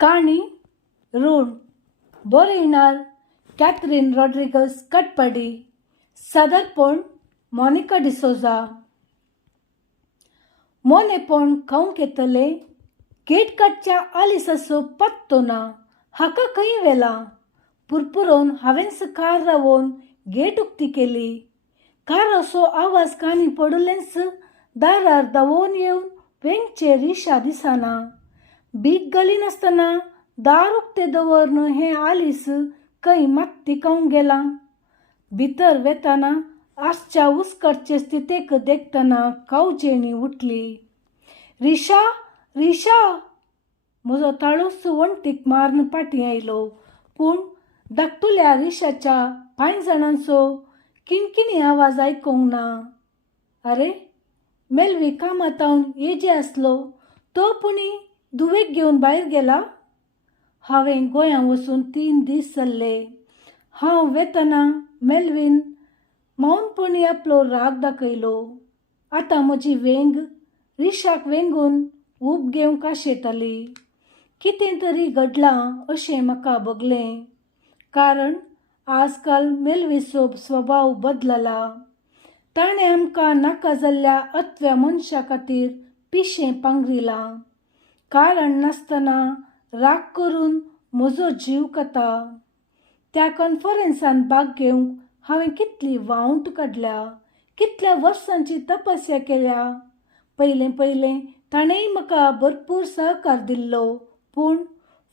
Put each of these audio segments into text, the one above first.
काणी ऋण बरयणार कॅथरीन रॉड्रिगस कटपाडी, सादरपण मोनिका डिसोजा. मोनेपण खाऊंक येतले केटकाटच्या आलिसाचो पत्तो ना, हाका खंय वेला. पुरपुरोन हांवें सकार रावोन गेट उक्ती केली. काराचो आवाज कानी पडलेंच दारार धांवोन येवन वेंगचे रिशा दिसना. भीक घालिनासतना दार उक्ते दवरन हें आलीस खंय मात्ती खावंक गेला. भितर वेताना आसच्या उस्कटचे स्थितेक देखतना कावजेणी उठली. रिशा, रिशा! म्हजो ताळूस वणटीक मारन फाटीं आयलो, पूण धाकटुल्या रिशाच्या 5 जाणांचो किणकिणी आवाज आयकूंक ना. आरे, मेल्वी कामातावन येजे आसलो तो पुणी धुवेक घेवन भायर गेला. हांवें गोंयां वचून 3 दीस जाल्ले. हांव वेतना मेल्वीन मौनपणी आपलो राग दाखयलो. आतां म्हजी वेंग रिशाक वेंगून ऊब घेवंक आशेताली. कितें तरी घडलां अशें म्हाका भगलें, कारण आजकाल मेल्वीचो स्वभाव बदलला. ताणें आमकां नाका जाल्ल्या अत्व्या मनशा खातीर पिशें पांगरिलां. कारण नासतना राग करून म्हजो जीव खाता. त्या कॉन्फरन्सान भाग घेवंक हांवें कितली वावंट काडल्या, कितल्या वर्सांची तपस्या केल्या. पयलें ताणेंय म्हाका भरपूर सहकार दिल्लो, पूण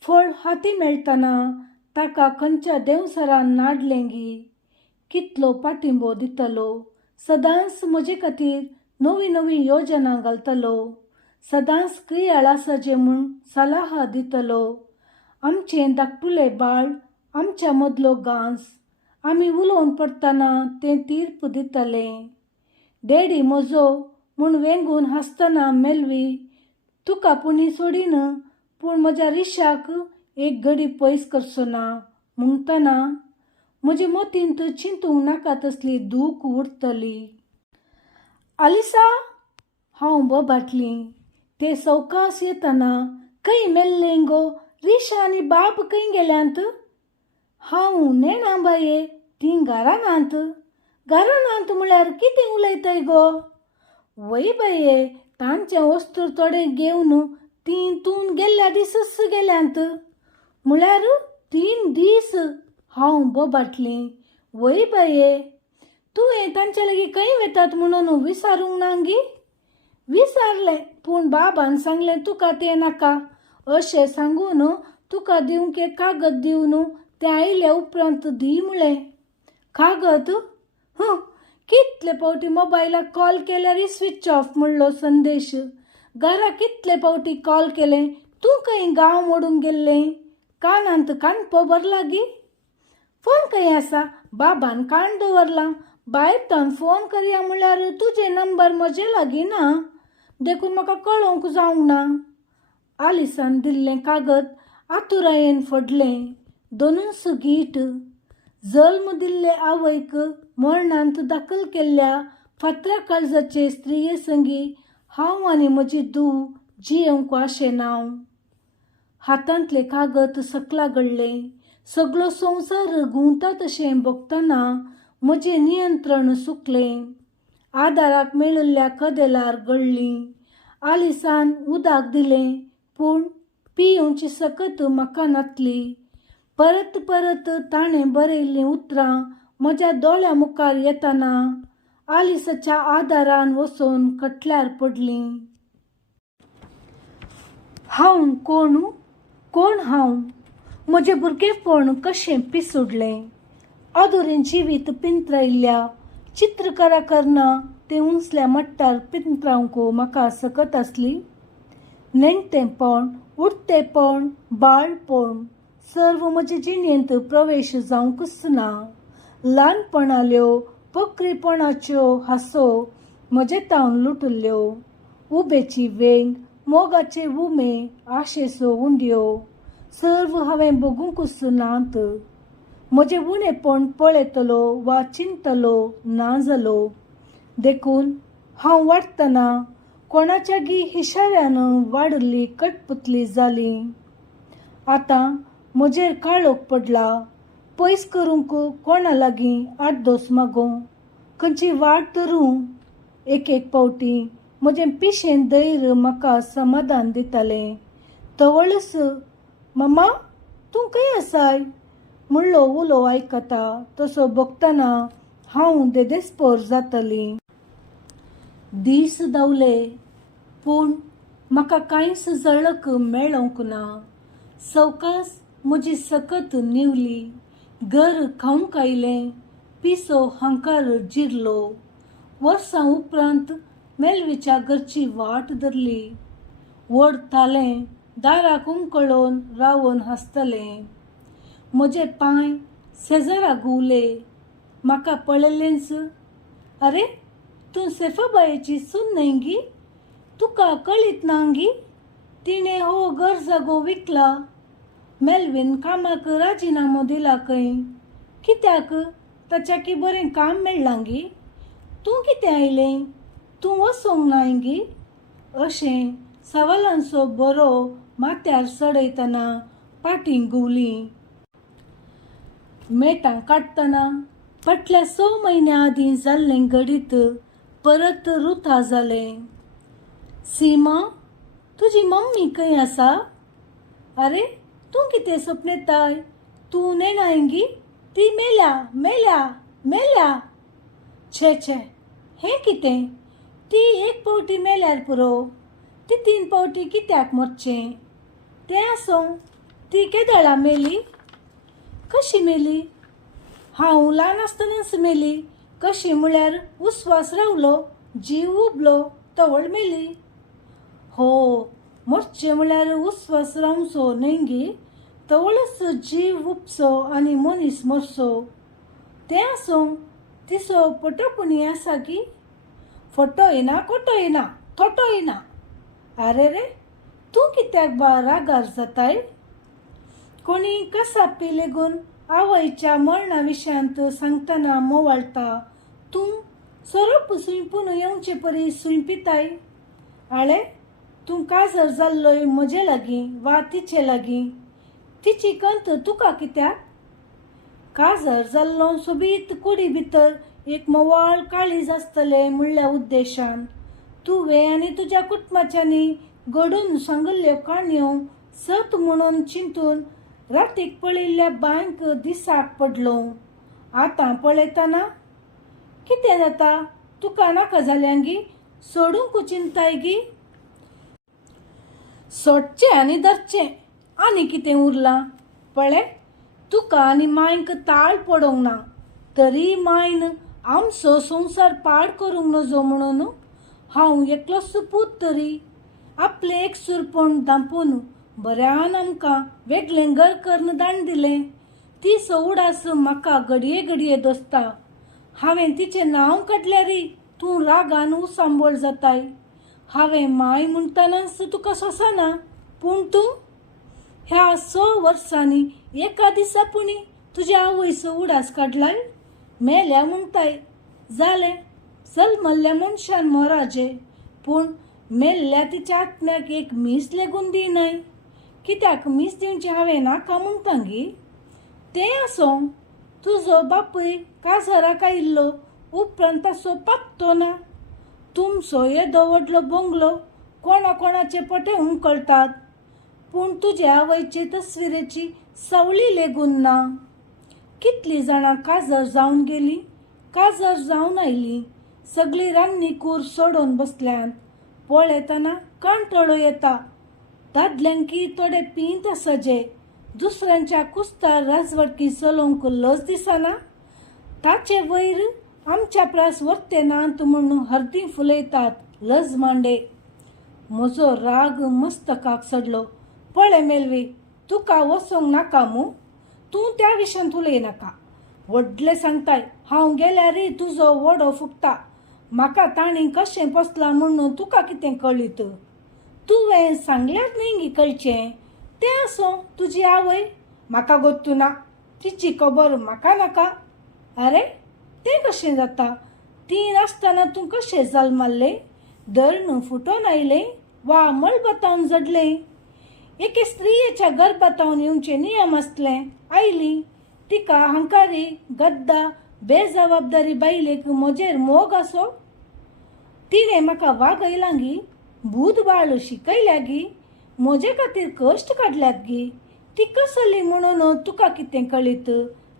फळ हाती मेळटना ताका खंयच्या देंवसरान नाडलें गी. कितलो पाठिंबो दितलो, सदांच म्हजे खातीर नवी नवी योजना घालतलो, सदांच क्रियाळ आसा जे म्हूण सलाह दितलो. आमचें धाकटुलें बाळ आमच्या मदलो गांस, आमी उलोवन पडटना तें तीर्प दितलें. डॅडी म्हजो म्हूण वेंगून हांसतना मेल्वी, तुका पुणी सोडीन, पूण म्हज्या रिशाक एक घडी पयस करचो ना म्हणटना म्हजे मतींत चिंतूंक नाका तसली दूख उरतली. आलिसा! हांव बोबाटलीं. ते सवकास येतना खंय मेल्लें गो, रिशा आनी बाब खंय गेल्यांत? हांव नेणा बाये, तीं घरानांत. घरानांत म्हळ्यार कितें उलयताय गो? वय बाये, तांचें वस्तूर थोडें घेवन तीं तूं गेल्ल्या दिसच गेल्यांत. म्हळ्यार 3 दीस. हांव बोबाटलीं. वय बाये, तुवें तांचे लागीं खंय वेतात म्हणून विचारूंक ना गी? विचारलें, पूण बाबान सांगलें तुका तें नाका अशें सांगून तुका दिवंक एक कागद दिवन तें आयल्या उपरांत दी म्हणलें. कागद? कितले फावटी मोबायलाक कॉल केल्यार स्विच ऑफ म्हणलो संदेश. घरा कितले फावटी कॉल केलें, तूं खंय गांव मोडून गेल्लें? कानांत काणपो भरला गी. फोन खंय आसा? बाबान काण दवरला. भायर थावन फोन करया म्हळ्यार तुजे नंबर म्हजे लागीं ना, देखून म्हाका कळोवंक जावंक ना. आलिसान दिल्लें कागद आतुरायेन फोडलें. दोनूच गीट. जल्म दिल्ले आवयक मरणांत दाखल केल्ल्या फातऱ्या काळजाचे स्त्रिये संगी हांव आनी म्हजी धूव जियेवंक आशेनाव. हातांतले कागद सकला गळ्ळे. सगळो संवसार गुंवता तशें भोगतना म्हजें नियंत्रण सुकलें. आदाराक मेळिल्ल्या कदेलार गळ्ळीं. आलिसान उदक दिलें, पूण पियूंची सकत म्हाका नातली. परत परत ताणें बरयल्लीं उतरां म्हज्या दोळ्या मुखार येतना आलिसाच्या आदारान वचोन कटल्यार पडलीं. हांव कोण हांव? म्हजें भुरगेंपण कशें पिसुडलें. अधुरें जिवीत पिंत्रायिल्ल्या चित्रकारा करना तें उंचल्या मट्टार पिंत्रावंक म्हाका सकत आसली. नेणटेपण, उडटेपण, बाळपण सर्व म्हजे जिणेंत प्रवेश जावंकच ना. ल्हानपणाल्यो पक्रीपणाच्यो हांसो म्हजे तावन लुटल्यो. उबेची वेंग, मोगाचे उमे, आशेचो उंडयो सर्व हांवें भोगूंकच नात. म्हजें उणेपण पळयतलो वा चिंतलो ना जालो. देखून हांव वाडटना कोणाच्या गी इशाऱ्यान वाडली कटपुतली जाली. आतां म्हजेर काळोख पडला. पयस करूंक कोणा लागीं आड्डोस मागूं, खंयची वाट धरूं. एक पावटी म्हजें पिशें धैर्य म्हाका समाधान दितालें. तवळस मम्मा तूं खंय आसाय म्हणलो उलो आयकता तसो बगतना हांव देदेस्पर जातलीं. दीस धांवले पूण म्हाका कांयच जळक मेळोंक ना. सवकास म्हजी सकत निवली. घर खावंक आयलें. पिसो हांकार जिरलो. वर्सां उपरांत मेलवीच्या घरची वाट धरली. व्हड थालें दाराक उमकळोन रावन हांसतलें. म्हजे पांय शेजारा घुंवले. म्हाका पळयलेंच, आरे तूं सेफाबायेची सून न्हय गी? तुका कळीत ना गी? तिणें हो घर जागो विकला. मेलवीन कामाक राजिनामो दिला खंय. कित्याक? ताच्या बरें काम मेळ्ळां गी. तूं कितें आयलें? तूं वसोंक नाय गी? अशें सवालांचो बरो माथ्यार चडयतना पाटीं घुंवलीं. मेटां काडटना फाटल्या 6 म्हयन्यां आदीं जाल्लें घडीत परत रुथा जालें. सीमा, तुजी मम्मी खंय आसा? आरे तूं कितें सपनयताय? तूं नेनाय गी? ती मेल्या मेल्या मेल्या. छे छे, हें कितें? ती एक पावटी मेल्यार पुरो. ती 3 पावटी कित्याक मरचें? तें आसूं, ती केदळा मेली? कशी मेली? हांव ल्हान आसतनाच मेली. कशी म्हळ्यार उस्वास रावलो, जीव उबलो, तवळ मेली. हो, मरचें म्हळ्यार उस्वास रावचो न्हय गी, तवळच जीव उपचो आनी मनीस मरचो. तें आसूं, तिचो पटोपणी आसा गी? फटो येना, खोटो येना, थोटो येना. आरे रे, तूं कित्याक बा रागार जाताय? कोणी कसापी लेगून आवयच्या मरणा विशयांत सांगतना मोवाळटा तूं सोरोप सुंयपून येवचे परी सुंयपिताय. आळे, तूं काजर जाल्लोय म्हजे लागीं वा तिचे लागीं? तिची कंत तुका कित्याक? काजर जाल्लो सोबीत कुडी भितर एक मोवाळ काळीज आसतलें म्हणल्या उद्देशान तुवें आनी तुज्या कुटुंबाच्यांनी घडून सांगल्ल्यो काणयो सत म्हणून चिंतून रातीक पळयल्ल्या बांयक दिसाक पडलो. आतां पळयतना कितें जाता? तुका नाका जाल्यां गी? सोडूंक चिंताय गी? सोडचें आनी धरचें, आनी कितें उरलां? पळय, तुका आनी मांयक ताळ पडोंक ना. तरी मायन आमचो संवसार पाड करूंक नजो म्हणून हांव एकलोच पूत तरी आपलें एकसूरपण दांपून बऱ्यान आमकां वेगळें घर करून दान दिलें. ती उडास म्हाका घडये घडये दोसता. हांवें तिचें नांव काडल्यारय तूं रागान उसांबळ जाताय. हांवें माय म्हणटनाच तुका सोंसना, पूण तूं ह्या 6 वर्सांनी एका दिसापुणी तुज्या आवयचो उडास काडलाय. मेल्या म्हणटाय, जालें, जल्मल्ल्या मनशान मोराजे, पूण मेल्ल्या तिच्या आत्म्याक एक मीस लेगून दिनाय. कित्याक मीस दिवचें हांवें नाका म्हणटा गी? तें आसूं, तुजो बापूय काजराक आयिल्लो उपरांत ताचो पत्तो ना. तुमचो येदो व्हडलो बंगलो कोणा कोणाचे पटे उमकळटात, पूण तुज्या आवयचे तस्विरेची सावळी लेगून ना. कितलीं जाणां काजर जावन गेलीं, काजर जावन आयलीं, सगळीं रान्नी कूर सोडून बसल्यांत. पळयतना कांटळो येता. दादल्यांकी थोडे पींत आसाजे, दुसऱ्यांच्या कुस्तार राजवटकी चलोवंक लज दिसना. ताचे वयर आमच्या प्रास वर्ते नात म्हूण हर्दीं फुलयतात लज मांडे. म्हजो राग मस्तकाक चडलो. पळय मेलवी, तुका वसोंक नाका मू. तूं त्या विशयांत उलय नाका. व्हडलें सांगताय, हांव गेल्यारय तुजो वडो फुकता. म्हाका ताणीं कशें पोसलां म्हणून तुका कितें कळीत? तुवें सांगल्यार न्हय गी कळचें. तें आसूं, तुजी आवय म्हाका गोत्तू ना. तिची खबर म्हाका नाका. आरे, तें कशें जाता? ती नासतना तूं कशें जल्माल्लें? धरण फुटोन आयलें वा मळबतावन जडलें? एके स्त्रियेच्या गर्भातावन येवचे नियम असले. आयली तिका हंकारी गद्दा बेजबाबदारी बायलेक म्हजेर मोग असो. तिने म्हाका वागयलां भूत बाळ शिकयल्या म्हजे खातीर कश्ट काडल्यात ती कसली म्हणून तुका कितें कळीत.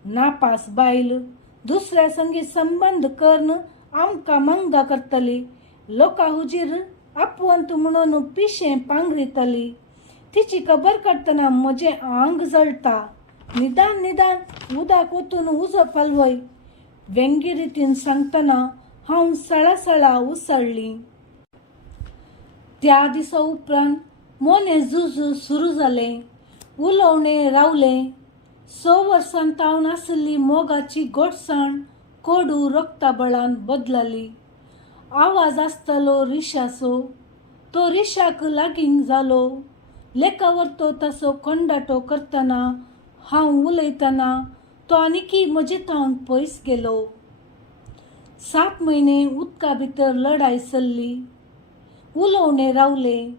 नापास बायल दुसऱ्या संगी संबंध करन आमकां मंगा करतली. लोकां हुजीर आपवंत म्हणून पिशें पांगरीतली. तिची खबर काडटना म्हजें आंग जळटा. निदान निदान उदक ओतून उजो पालवय. व्यंगी रितीन सांगतना हांव सळा उसळ्ळीं. त्या दिसा उपरांत मोने झूज सुरू जालें. उलोवणें रावलें. 6 वर्सां तावन आसली मोगाची गोडसाण कोडू रक्ताबळान बदलली. आवाज आसतालो रिशाचो. तो रिशाक लागीं जालो. लेकावरतो तसो कंडाटो करतना हांव उलयतना तो आनिकी म्हजे तावन पयस गेलो. 7 म्हयने उदका भितर लढाय चल्ली. उलोवणें रावलें.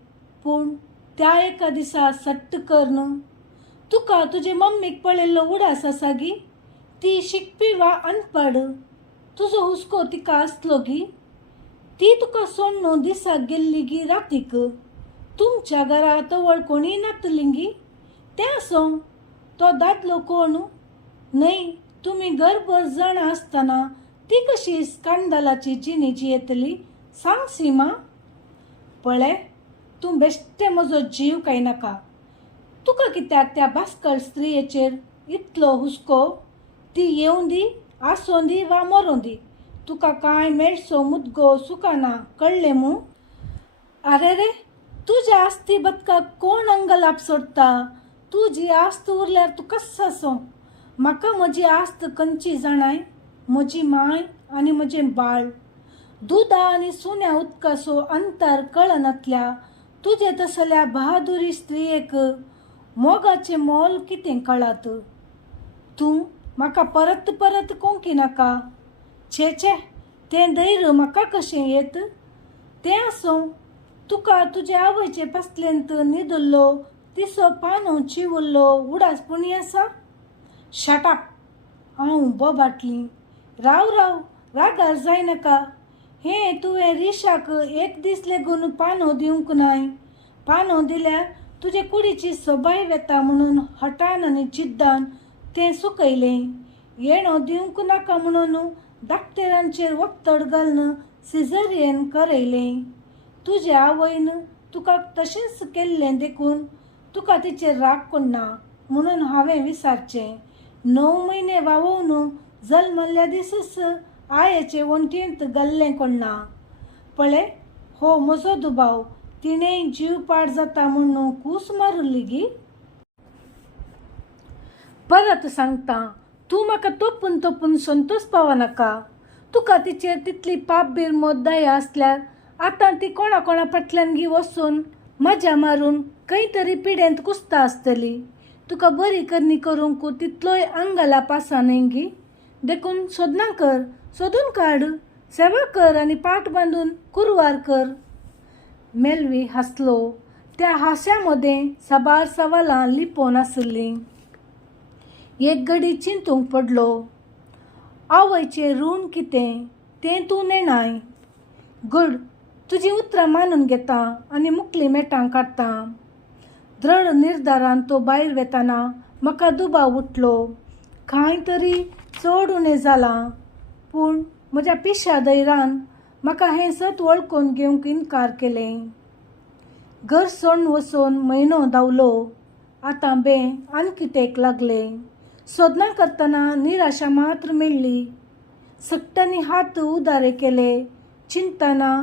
पूण त्या एका दिसा सट्ट करन तुका तुजे मम्मीक पळयल्लो उडास आसा ती शिकपी वा अनपड. तुजो हुस्को तिका आसलो ती तुका सोडून दिसाक गेल्ली रातीक. तुमच्या घरा तवळ कोणी नातली तें आसो. तो दादलो कोण? न्हय, तुमी घरभर जाण आसतना ती कशी स्कांदलाची जिणी जियेतली सांग सीमा. पळय, तूं बेश्टें म्हजो जीव काय नाका. तुका कित्याक त्या बास्कळ स्त्रियेचेर इतलो हुस्को? ती येवं दी, आसों दी वा मरों दी, तुका कांय मेळसो मुदगो सुकाना, कळ्ळें मूं? आरे रे, तुज्या आस्ती बदकाक कोण अंगलाप सोडटा? तुजी आस्त उरल्यार तूं कस्सासो. म्हाका म्हजी आस्त खंयची जाणाय? म्हजी माय आनी म्हजें बाळ. दुदा आनी सुन्या उदकाचो अंतर कळनातल्या तुजे तसल्या बहादुरी स्त्रियेक मोगाचें मोल कितें कळात? तूं म्हाका परत परत कोंकी नाका. छे छे, तें धैर्य म्हाका कशें येत? तें आसो, तुका तुजे आवयचे पासलेंत न्हिदल्लो तिसो पानो चिवल्लो उडासपणी आसा? शटाप, हांव बोबाटलीं. राव रागार जायनाका. हें तुवें रिशाक एक दीस लेगून पानो दिवंक नाय. पानो दिल्यार तुजे कुडीची सोबाय वेता म्हणून हटान आनी जिद्दान तें सुकयलें. येणो दिवंक नाका म्हणून डाक्टरांचेर वखद घालन सिझेरियन करयलें. तुजे आवयन तुका तशेंच केल्लें देखून तुका तिचेर राग कोन्ना म्हणून हांवें विचारचें. 9 म्हयने वावोवन जल्मल्ल्या दिसच आयेचे वणटींत घाल्लें कोन्ना. पळय, हो म्हजो दुबाव. तिणेंय जीव पाड जाता म्हणून कूस मारली परत सांगता, तूं म्हाका तोपून संतोष पावनाका. तुका तिचेर तितली पापबीर मोद्दय आसल्यार आतां ती कोणा फाटल्यान वचून मजा मारून खंय तरी पिडेंत कुसता आसतली. तुका बरी करणी करूंक तितलोय अंगालाप आसा न्हय देखून सोदना कर, सोदून काड, सेवा कर आनी पाट बांदून कुरवार कर. मेल्वी हांसलो. त्या हास्यामध्ये साबार सवालां लिपोवन आसलीं. एक घडी चिंतूंक पडलो. आवयचें ऋण कितें तें तूं नेणाय. गुड, तुजी उतरां मानून घेता आनी मुकली मेटां काडटा. दृढ निर्धारान तो भायर वेताना म्हाका दुबाव उठलो. खंय तरी चड उणें जालां. पूण म्हज्या पिश्या धैर्यान म्हाका हें सत वळखून घेवंक इन्कार केलें. घर सोडून वचून म्हयनो धांवलो. आतां आनकिटेक लागलें. सोदना करतना निराशा मात्र मेळ्ळी. सक्त्यांनी हात उदारे केले. चिंतना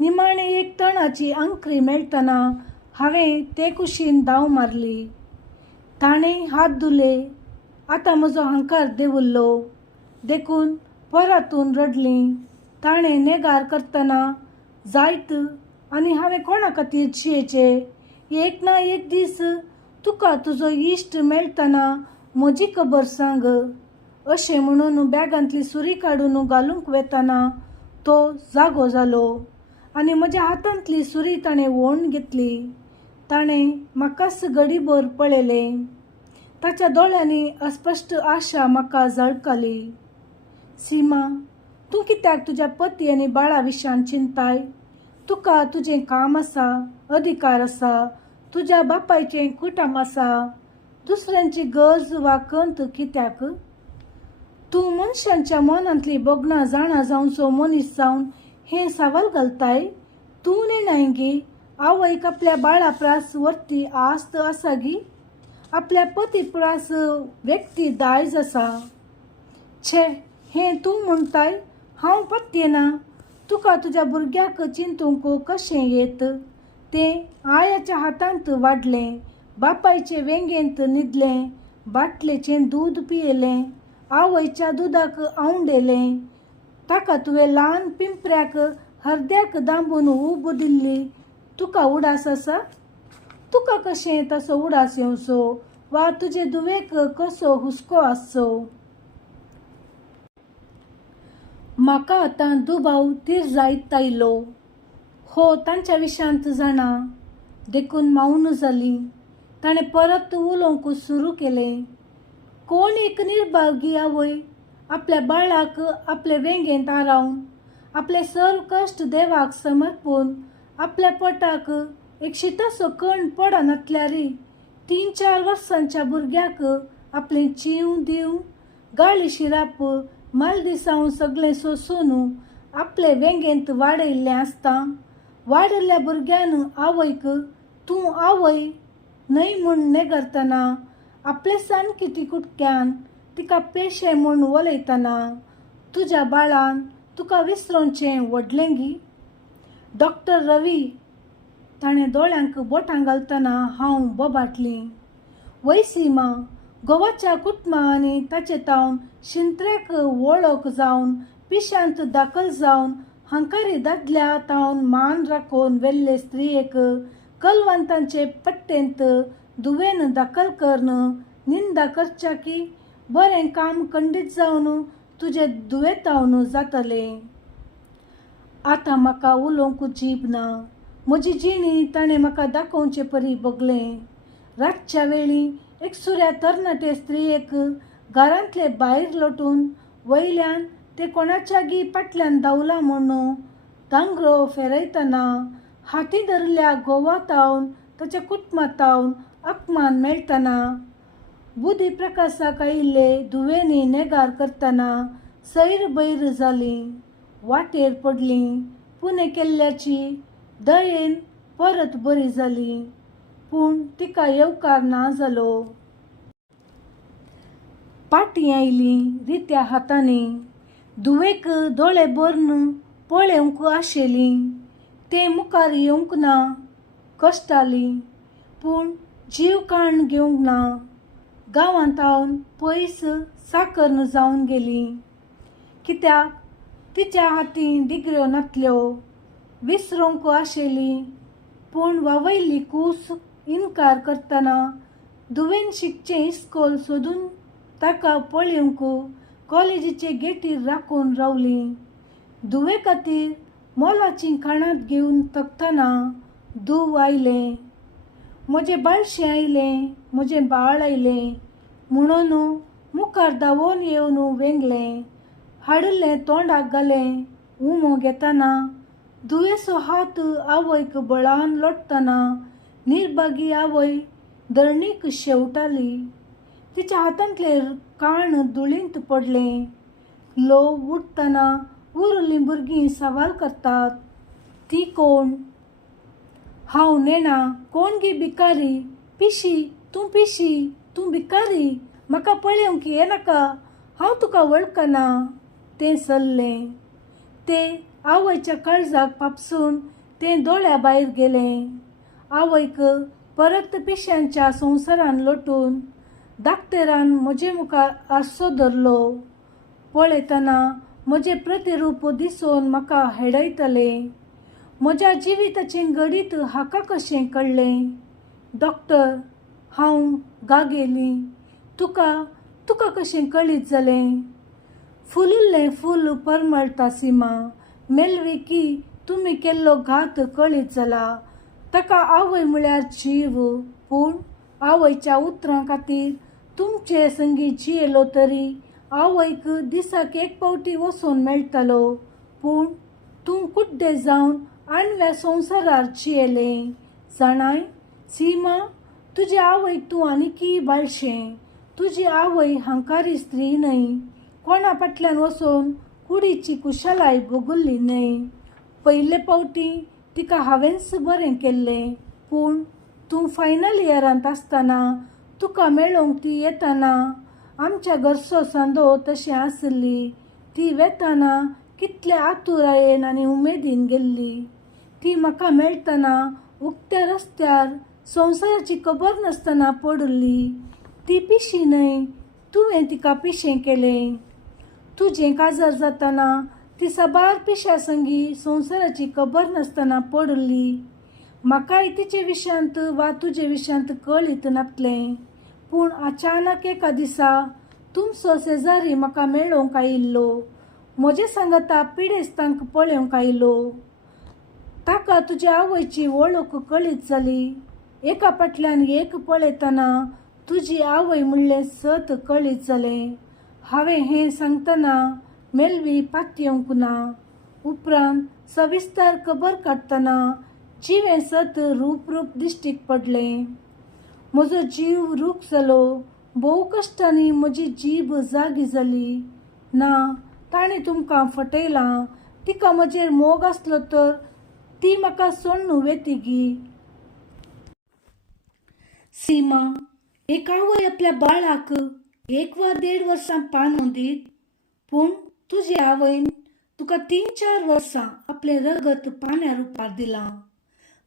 निमाणे एक तणाची अंकरी मेळटना हांवें ते कुशीन धांव मारली. ताणें हात धुले. आतां म्हजो हंकार देंवल्लो देखून परातून रडलीं. ताणें नेगार करतना जायत आनी हांवें कोणा खातीर जियेचें? एक ना एक दीस तुका तुजो इश्ट मेळटना म्हजी खबर सांग. अशें म्हणून बॅगांतली सुरी काडून घालूंक वेतना तो जागो जालो आनी म्हज्या हातांतली सुरी ताणें वळून घेतली. ताणें म्हाकाच घडीभर पळयलें. ताच्या दोळ्यांनी अस्पश्ट आशा म्हाका झळकली. सीमा, तूं कित्याक तुज्या पती आनी बाळा विशयान चिंताय? तुका तुजें काम आसा, अधिकार आसा, तुज्या बापायचें कुटुंब आसा. दुसऱ्यांची गरज वा कंत कित्याक? तूं मनशांच्या मनांतली बोगणां जाणा जावचो मनीस जावन हें सवाल घालताय? तूं निर्णय घे. आवयक आपल्या बाळा प्रास व्हरती आस्त आसा गी. आपल्या पती प्रास व्यक्ती दायज आसा. छे, हें तूं म्हणटाय? हांव पत्तेना. तुका तुज्या भुरग्याक चिंतूंक कशें येत? तें आयाच्या हातांत वाडलें, बापायचे वेंगेंत न्हिदलें, बाटलेचें दूद पियेलें, आवयच्या दुदाक आंवडेलें. ताका तुवें ल्हान पिंपऱ्याक हरद्याक दांबून उब दिल्ली. तुका उडास आसा? तुका कशें तसो उडास येवचो वा तुजे दुवेक कसो हुस्को आसचो? म्हाका आतां दुबाव तीर जायत आयलो. हो तांच्या विशयांत जाणा. देखून मौन जाली. ताणें परत उलोवंक सुरू केलें. कोण एक निर्भागी आवय आपल्या बाळाक आपले वेंगेंत आरावन, आपले सर्व कश्ट देवाक समर्पून, आपल्या पोटाक एक शिताचो कण पडनातल्यार 3-4 वर्सांच्या भुरग्याक आपले जीव दिवन, गाळी शिराप मालदिसांव सगळें सोसून आपले वेंगेंत वाडयल्लें आसता. वाडयल्ल्या भुरग्यान आवयक तूं आवय न्हय म्हूण नेगरतना, आपले सामकी तिकुटक्यान तिका पेशे म्हूण वलयतना, तुज्या बाळान तुका विसरोवचें व्हडलें गी. डॉक्टर रवी, ताणें दोळ्यांक बोटां घालतना हांव बोबाटलीं. वय सीमा, घोवाच्या कुटुंबा आनी ताचे तावन शिंत्रेक वळख जावन, पिश्यांत दाखल जावन, हंकारी दादल्या तावन मान राखोवन वेल्ले स्त्रियेक कलवंतांचे पट्टेंत दुवेन दाखल करन निंदा करच्या की बरें काम खंडीत जावन तुजे दुयेंतावन जातलें. आतां म्हाका उलोवंक जीब ना. म्हजी जिणी ताणें म्हाका दाखोवचे परी बगलें. रातच्या वेळी एकसुऱ्या तरणाटे स्त्रियेक घरांतले भायर लोटून वयल्यान ते कोणाच्यागी फाटल्यान धांवला म्हूण दांगरो फेरयतना हाती धरिल्ल्या घोवातावन ताच्या कुटुंबातावन अपमान मेळटना, बुधी प्रकाशाक आयिल्ले दुवेनी नेगार करतना सैर बैर जालीं, वाटेर पडलीं, पुणे केल्ल्याची दयेन परत बरी जाली. पूण तिका येवकार ना जालो. पाटी आयली रित्या हातांनी. दुवेक दोळे भरून पळोवंक आशेलीं. तें मुखार येवंक ना. कश्टाली, पूण जीव काण घेवंक ना. गांवांतावन पयस साकर्न जावन गेली. कित्याक तिच्या हातीं डिग्र्यो नातल्यो. विसरोवंक आशेली, पूण वावयली कूस इन्कार करतना दुवेन शिकचें इस्कोल सोदून ताका पळोवंक कॉलेजीचे गेटीर राखून रावली. दुवे खातीर मोलाचीं खाणां घेवन तगतना दूव आयलें. म्हजें बाळशें आयलें, म्हजें बाळ आयलें म्हणून मुखार धांवोन येवन वेंगलें. हाडिल्लें तोंडाक घालें. उमो घेतना दुयेसो हात आवयक बळान लोटतना निर्भागी आवय धरणीक शेवटाली. तिच्या हातांतले काण धुळींत पडलें. लोव उठतना उरलीं भुरगीं सवाल करतात, ती कोण? हांव नेणा. कोण गी भिकारी? पिशी, तूं भिकारी? म्हाका पळोवंक येनाका? हांव तुका वळखना. तें सरलें. तें आवयच्या काळजाक पापसून तें दोळ्या भायर गेलें. आवयक परत पिश्यांच्या संवसारान लोटून धाकटेरान म्हजे मुखार आरसो धरलो. पळयतना म्हजें प्रतिरूप दिसोवन म्हाका हेडयतलें. म्हज्या जिविताचें घडीत हाका कशें कळ्ळें? डॉक्टर, हांव गागेली. तुका कशें कळीत जालें? फुलिल्लें फूल परमळटा सीमा. मेलवी की तुमी केल्लो घात कळीत जाला. ताका आवय म्हळ्यार जीव, पूण आवयच्या उतरां खातीर तुमचे संगी जियेलो तरी आवयक दिसाक एक पावटी वचोन मेळटालो, पूण तूं कुड्डे जावन आणव्या संवसारार जियेलें. जाणाय सीमा, तुजे आवयक तूं आनिकी बाळशें. तुजी आवय हंकारी स्त्री न्हय, कोणा फाटल्यान वचोन कुडीची कुशालाय भोगुल्ली न्हय. पयले फावटी तिका हांवेंच बरें केल्लें, पूण तूं फायनल इयरांत आसतना तुका मेळोवंक ती येताना आमच्या घरचो सांदो तशी आसली. ती वेताना कितल्या आतुरायेन आनी उमेदीन गेल्ली. ती म्हाका मेळटना उक्त्या रस्त्यार संवसाराची खबर नासतना पडली. ती पिशी न्हय, तुवें तिका पिशें केलें. तुजें काजार जातना ती साबार पिश्या संगी संवसाराची खबर नासतना पडली. म्हाकाय तिचे विशांत वा तुजे विशांत कळीत नासलें, पूण अचानक एका दिसा तुमचो शेजारी म्हाका मेळोवंक आयिल्लो. म्हजे सांगता पिडेस्तांक पळोवंक आयलो. ताका तुज्या आवयची वळख कळीत जाली. एका फाटल्यान एक पळयतना तुजी आवय म्हणलें सत कळीत जालें. हांवें हें सांगतना मेलवी पातयेवंक ना. उपरांत सविस्तर खबर काडटना जिवें सत रूप दिश्टीक पडलें. म्हजो जीव रूख जालो. भोव कश्टांनी म्हजी जीब जागी जाली. ना, ताणें तुमकां फटयलां. तिका म्हजेर मोग आसलो तर ती म्हाका सोडून वेतिगी. सीमा, एक आवय आपल्या बाळाक 1 वा 1.5 वर्सां पानो दीत, पूण तुजी आवयन तुका 3-4 वर्सां आपलें रगत पान्या रुपार दिलां.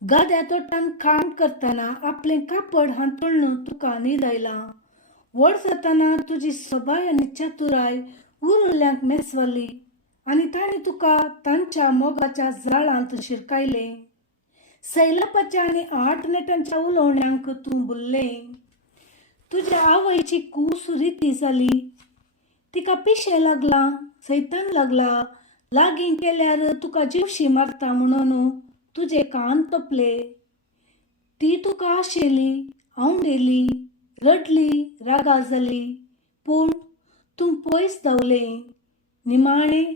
गाद्या तोटान काम करतना आपलें कापड हांतरुण तुका न्हिदयलां. व्हड जातना तुजी सबाय आनी चातुराय उरिल्ल्यांक मेसवली आनी ताणीं तुका तांच्या मोगाच्या जाळांत शिरकायलें. सैलापाच्या आनी 8 नेटांच्या उलोवण्यांक तूं भुल्लें. तुज्या आवयची कूस रिती जाली. तिका पिशें लागलां, सैतान लागला. लागीं केल्यार तुका जीवशी मारता म्हणून तुजे कान तोपले. ती तुका आशेली, आंवडेली, रडली, रागा जाली, पूण तूं पयस धांवलें. निमाणें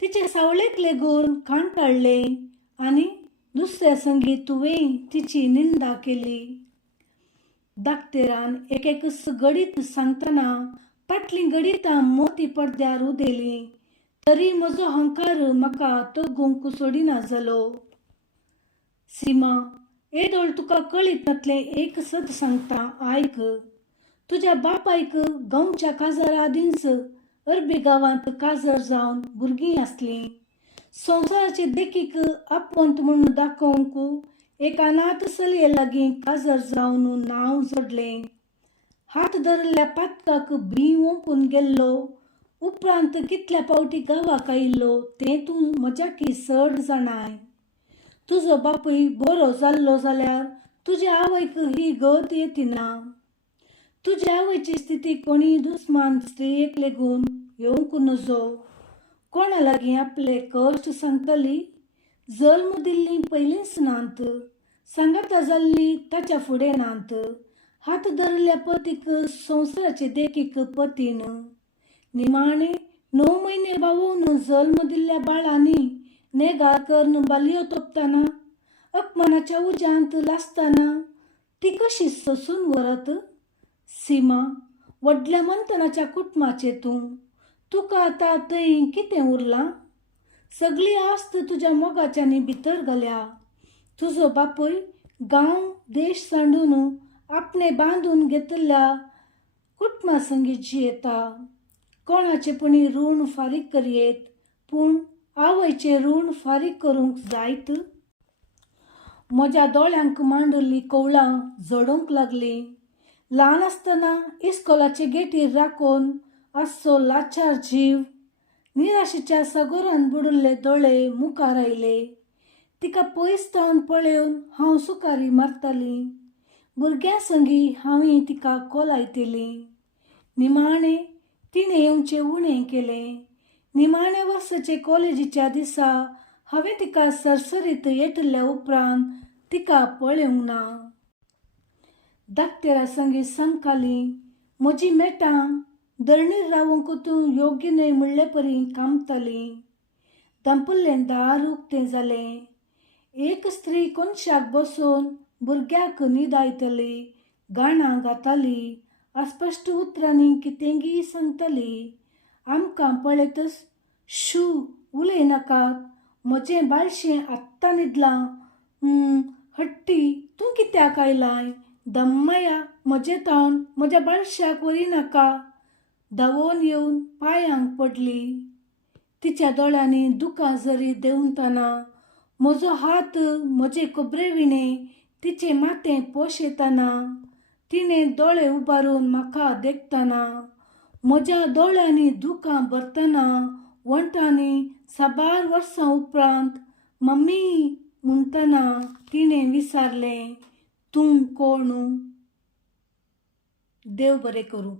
तिचे सावळेक लेगून कांटाळ्ळें आनी दुसऱ्या संगी तुवें तिची निंदा केली. दाक्तेरान एक गडीत सांगतना फाटलीं गडितां मोती पडद्यार उदेलीं, तरी म्हजो हंकार म्हाका तगूंक सोडिना जालो. सीमा, येदोळ तुका कळीत नातलें एक सत सांगता आयक. तुज्या बापायक गांवच्या काजारा आदींच अरबी गांवांत काजार जावन भुरगीं आसलीं. संवसाराचे देखीक आपवंत म्हणून दाखोवंक एक अनाथ चलये लागीं काजार जावन नांव जोडलें. हात धरल्या पातकाक भिं ओंपून गेल्लो. उपरांत कितल्या फावटी गांवाक आयिल्लो तें तूं म्हज्याकी चड जाणाय. तुजो बापूय बरो जाल्लो जाल्यार तुज्या आवयक ही गत येतिना. तुज्या आवयची स्थिती कोणी दुस्मान स्त्रियेक लेगून येवंक नजो. कोणा लागीं आपले कश्ट सांगतली. जल्म दिल्लीं पयलींच नांत, सांगाता जाल्ली ताच्या फुडें नांत. हात धरल्या पतीक संवसाराचे देखीक पतीन. निमाणें 9 म्हयने बावून जल्म दिल्ल्या बाळांनी नेगार करून बालयो तोपतना अपमानाच्या उज्यांत लासतना ती कशी सोसून व्हरत. सीमा, व्हडल्या मंथनाच्या कुटुंबाचे तूं. तुका आतां थंय कितें उरलां? सगळी आस्त तुज्या मोगाच्यांनी भितर घाल्या. तुजो बापूय गांव देश सांडून आपणे बांदून घेतल्या कुटुंबा संगी जियेता. कोणाचे पणी ऋण फारीक करयेत, पूण आवयचें ऋण फारीक करूंक जायत. म्हज्या दोळ्यांक मांडल्लीं कवळां झडूंक लागलीं. ल्हान आसतना इस्कोलाचे गेटीर राखून आसचो लाचार जीव, निराशेच्या सागोरान बुडिल्ले दोळे मुखार आयले. तिका पयस धांवन पळयोवन हांव सुकारी मारतालीं. भुरग्यां संगी हांवें तिका कोलायतेलीं. निमाणें तिणें येवचें उणें केलें. निमाण्या वर्साचे कॉलेजीच्या दिसा हांवें तिका सरसरीत येटल्या उपरांत तिका पळोवंक ना. धाकटेरा संगी सांगताली, म्हजी मेटां धरणीर रावंक तूं योग्य न्हय म्हणले परी कामताली. दंपल्लें दार उक्तें जालें. एक स्त्री कोनशाक बसून भुरग्याक न्हीद आयतली, गाणां गाताली, अस्पश्ट उतरांनी कितेंगी सांगताली. आमकां पळयतच शू उलय नाकात, म्हजें बाळशें आत्तां न्हिदलां. हट्टी, तूं कित्याक आयलाय? दम्मया, म्हजें तोंड म्हज्या बाळशाक व्हरिनाका. धांवोन येवन पांयांक पडली. तिच्या दोळ्यांनी दुकां जरी देंवतना म्हजो हात म्हजे खोबरे विणें तिचें माथें पोशेतना, तिणें दोळे उबारून म्हाका देखतना, म्हज्या दोळ्यांनी दुकां भरतना वणटांनी साबार वर्सां उपरांत मम्मी म्हणटना तिणें विचारलें, तूं कोण? देव बरें करूं.